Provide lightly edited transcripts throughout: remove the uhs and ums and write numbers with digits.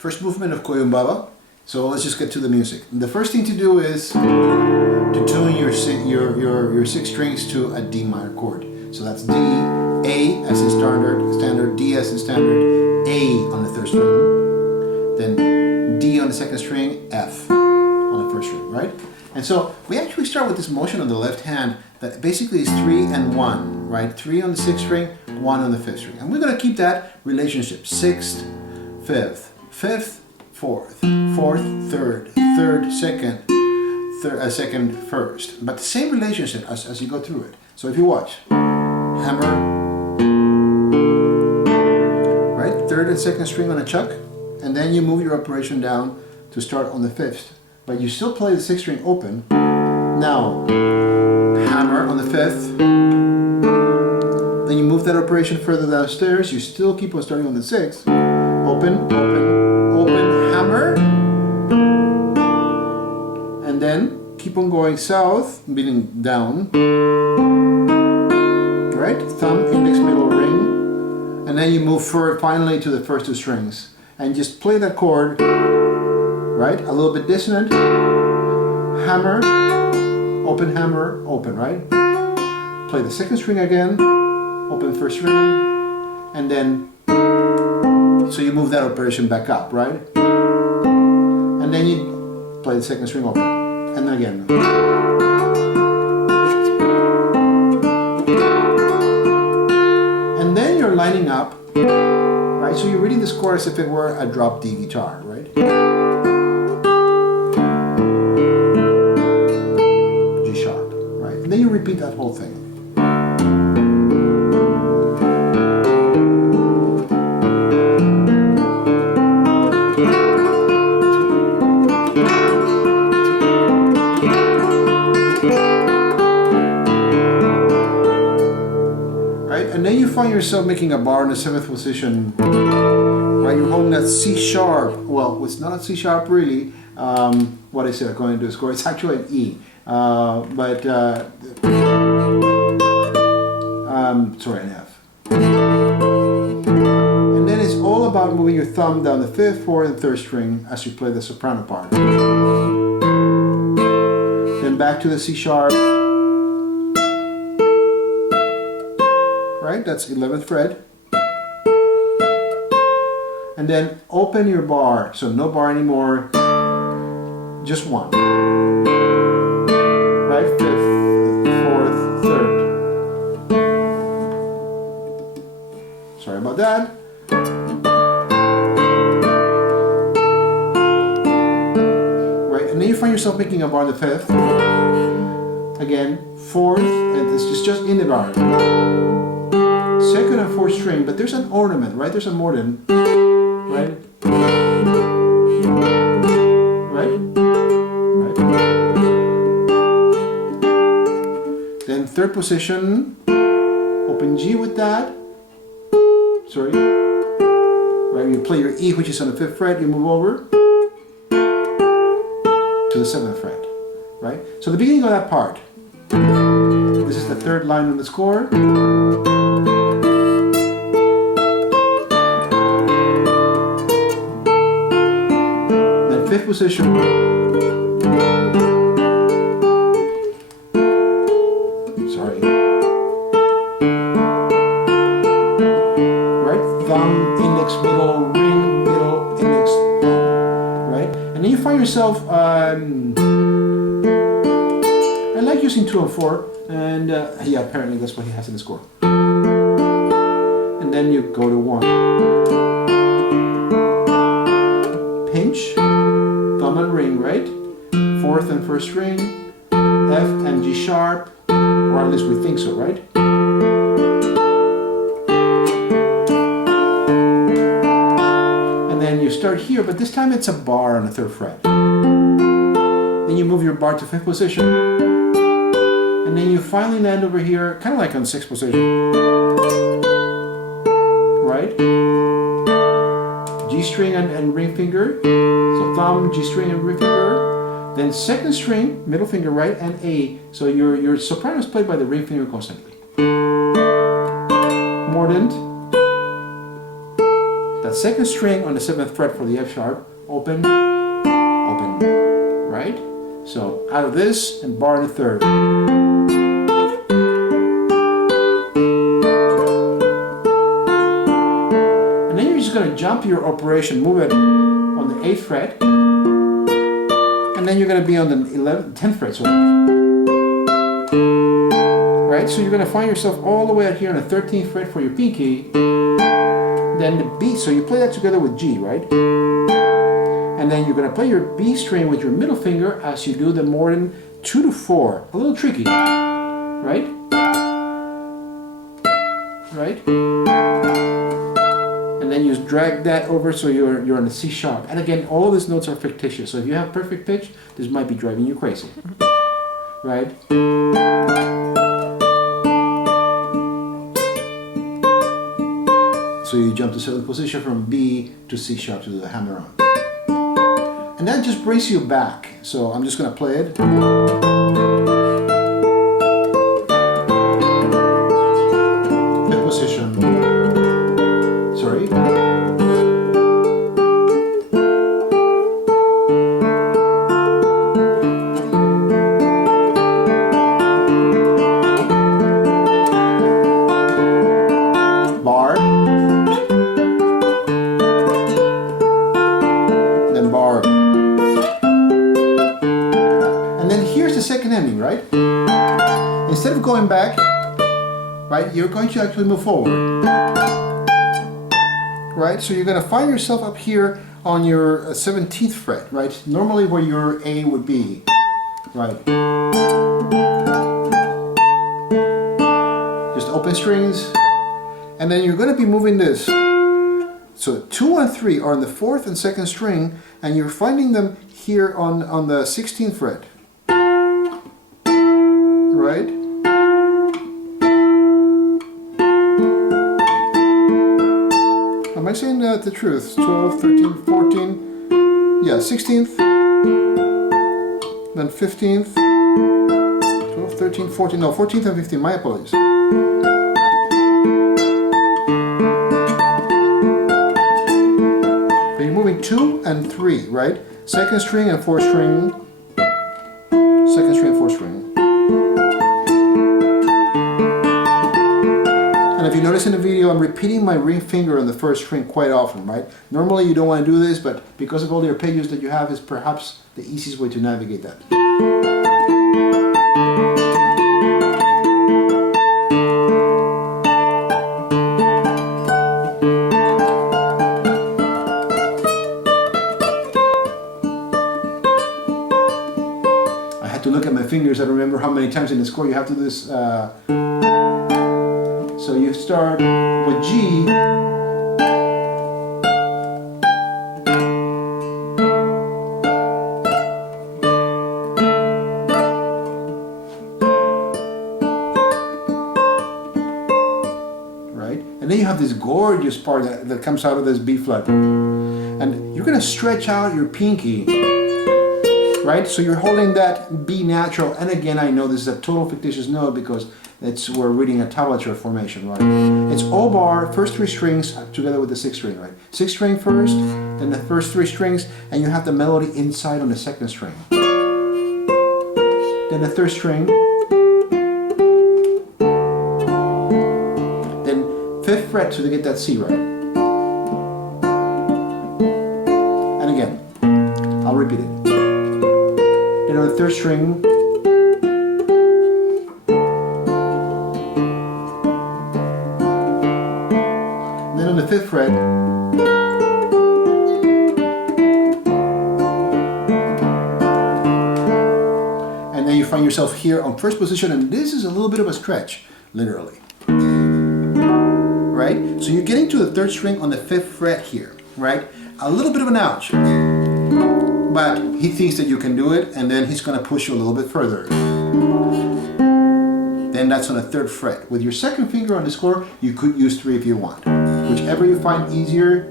First movement of Koyunbaba. So let's just get to the music. The first thing to do is to tune your six strings to a D minor chord. So that's D, A as in standard, D as in standard, A on the third string, then D on the second string, F on the first string, right? And so we actually start with this motion on the left hand that basically is 3 and 1, right? 3 on the sixth string, 1 on the fifth string. And we're going to keep that relationship, sixth, fifth, fifth, fourth, fourth, third, third, second, second, first. But the same relationship as you go through it. So if you watch, hammer, right? Third and second string on a chuck, and then you move your operation down to start on the fifth. But you still play the sixth string open. Now, hammer on the fifth. Then you move that operation further downstairs. You still keep on starting on the sixth. Open, open, open, hammer. And then keep on going south, meaning down. Right? Thumb, index, middle, ring. And then you move forward finally to the first two strings. And just play that chord. Right? A little bit dissonant. Hammer, open, right? Play the second string again, open first string, and then, so you move that operation back up, right? And then you play the second string open, and then again. And then you're lining up, right? So you're reading this chord as if it were a drop D guitar, right? And then you repeat that whole thing. Right? And then you find yourself making a bar in the seventh position. Right? You're holding that C sharp. Well, it's not a C sharp really. What I said according to the score, it's actually an E. Sorry, an F. And then it's all about moving your thumb down the fifth, fourth, and third string as you play the soprano part. Then back to the C sharp. Right, that's 11th fret. And then open your bar, so no bar anymore, just one. Right, fifth, fourth, third. Sorry about that. Right, and then you find yourself making a bar on the fifth. Again, fourth, and this is just in the bar. Second and fourth string, but there's an ornament, right? There's a mordent, right? Then third position, open G with that. Sorry. Right, you play your E, which is on the fifth fret, you move over to the seventh fret. Right? So the beginning of that part. This is the third line on the score. Then fifth position. Thumb, index, middle, ring, middle, index, thumb, right? And then you find yourself, I like using 2 and 4, and yeah, apparently that's what he has in the score. And then you go to 1. Pinch, thumb and ring, right? Fourth and first string, F and G sharp, or at least we think so, right? Start here, but this time it's a bar on the third fret. Then you move your bar to fifth position, and then you finally land over here, kind of like on sixth position, right? G string and ring finger, so thumb, G string and ring finger, then second string, middle finger, right, and A. So your soprano is played by the ring finger constantly. Mordent. That second string on the 7th fret for the F sharp, open, open, right? So out of this and bar in the 3rd. And then you're just going to jump your operation, move it on the 8th fret, and then you're going to be on the 10th fret. So, right? So you're going to find yourself all the way out here on the 13th fret for your pinky. Then the B, so you play that together with G, right? And then you're going to play your B string with your middle finger as you do the more than 2 to 4. A little tricky, right? Right? And then you drag that over so you're on the C sharp. And again, all of these notes are fictitious. So if you have perfect pitch, this might be driving you crazy, right? So you jump to 7th position from B to C sharp to do the hammer on. And that just brings you back. So I'm just going to play it. 5th position. Sorry. Bar. Bar. And then here's the second ending, right? Instead of going back, right, you're going to actually move forward. Right? So you're going to find yourself up here on your 17th fret, right? Normally where your A would be, right? Just open strings, and then you're going to be moving this. So 2 and 3 are on the 4th and 2nd string, and you're finding them here on the 16th fret. Right? Am I saying the truth? 12, 13, 14, yeah, 16th, then 15th, 12, 13, 14, no, 14th and 15th, my apologies. Moving 2 and 3, right? 2nd string and 4th string. 2nd string and 4th string. And if you notice in the video, I'm repeating my ring finger on the 1st string quite often, right? Normally you don't want to do this, but because of all the arpeggios that you have, is perhaps the easiest way to navigate that. To look at my fingers, I don't remember how many times in the score you have to do this. So you start with G, right? And then you have this gorgeous part that comes out of this B flat. And you're going to stretch out your pinky. Right? So you're holding that B natural, and again I know this is a total fictitious note because we're reading a tablature formation, right? It's all bar, first 3 strings together with the 6th string, right? 6th string first, then the first 3 strings, and you have the melody inside on the 2nd string. Then the 3rd string, then 5th fret so to get that C, right? And again, I'll repeat it. Then on the 3rd string, and then on the 5th fret, and then you find yourself here on 1st position, and this is a little bit of a stretch, literally. Right? So you're getting to the 3rd string on the 5th fret here, right? A little bit of an ouch. But he thinks that you can do it, and then he's going to push you a little bit further. Then that's on the 3rd fret. With your 2nd finger on the score, you could use 3 if you want. Whichever you find easier.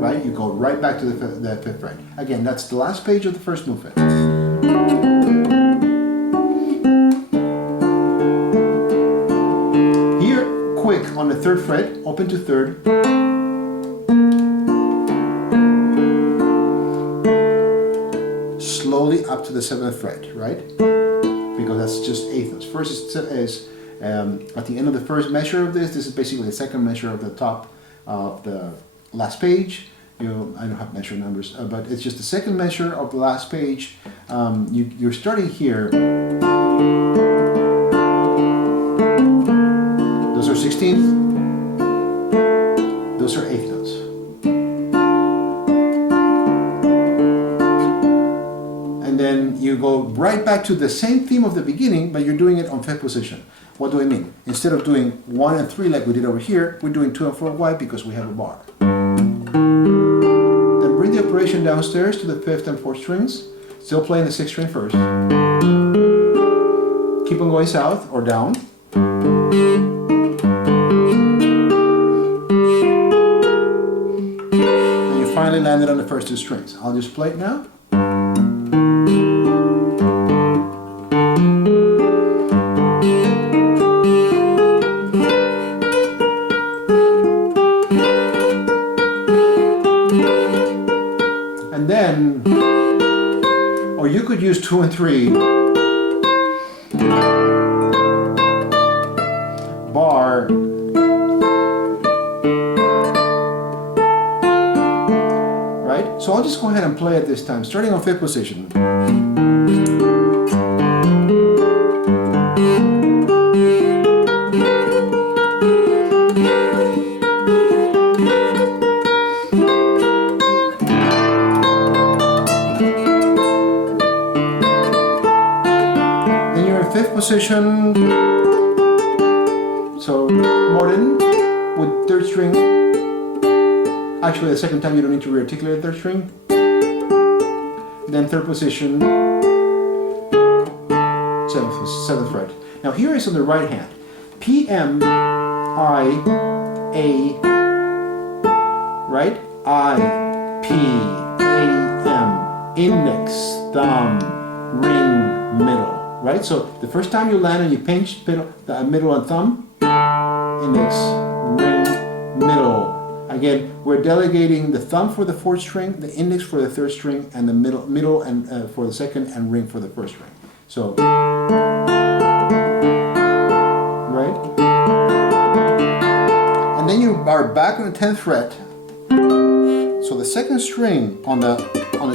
Right? You go right back to the 5th fret. Again, that's the last page of the 1st movement. the 3rd fret, open to 3rd. Slowly up to the 7th fret, right? Because that's just 8th notes. First is at the end of the first measure of this. This is basically the second measure of the top of the last page. I don't have measure numbers, but it's just the second measure of the last page. You're starting here. Those are 16th. Those are 8th notes. And then you go right back to the same theme of the beginning, but you're doing it on 5th position. What do I mean? Instead of doing 1 and 3 like we did over here, we're doing 2 and 4. Why? Because we have a bar. Then bring the operation downstairs to the 5th and 4th strings. Still playing the 6th string first. Keep on going south or down. And you finally landed on the first 2 strings. I'll just play it now. And then, or you could use 2 and 3, bar, right? So I'll just go ahead and play it this time, starting on 5th position. Position, so Morten with 3rd string. Actually, the second time you don't need to rearticulate 3rd string. Then 3rd position, 7th fret. Now here is on the right hand. P, M, I, A, right? I, P, A, M, index, thumb, ring, middle. Right? So the first time you land and you pinch middle and thumb, index, ring, middle. Again, we're delegating the thumb for the 4th string, the index for the 3rd string, and the middle and for the 2nd, and ring for the 1st string. So, right? And then you are back on the 10th fret. So the 2nd string on the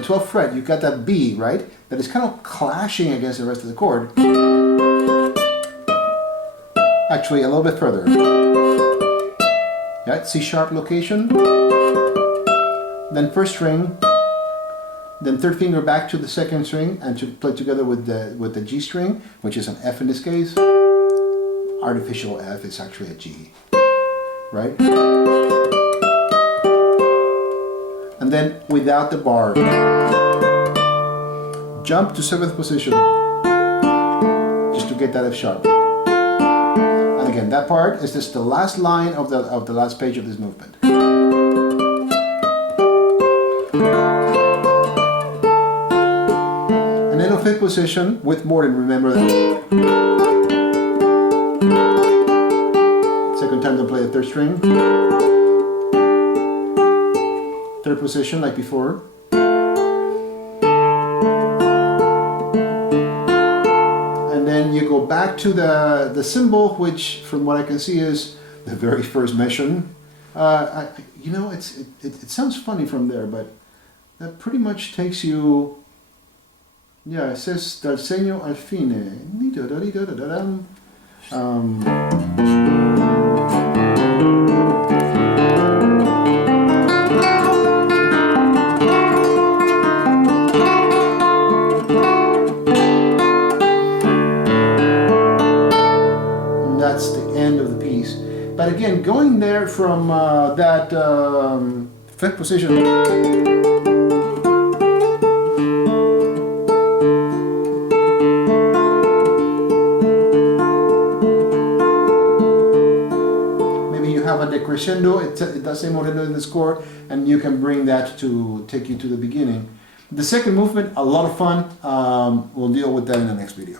12th fret, you got that B, right? That is kind of clashing against the rest of the chord. Actually, a little bit further. Yeah, C sharp location. Then 1st string. Then 3rd finger back to the 2nd string and to play together with the G string, which is an F in this case. Artificial F is actually a G, right? And then without the bar. Jump to 7th position, just to get that F sharp. And again, that part is just the last line of the last page of this movement. And then on 5th position with Morten, remember that. Second time to play the 3rd string. 3rd position like before. You go back to the symbol, which from what I can see is the very first measure. It sounds funny from there, but that pretty much takes you. Yeah, it says dal segno al fine. That's the end of the piece. But again, going there from that 5th position, maybe you have a decrescendo, it does say Moreno in the score, and you can bring that to take you to the beginning. The second movement, a lot of fun. We'll deal with that in the next video.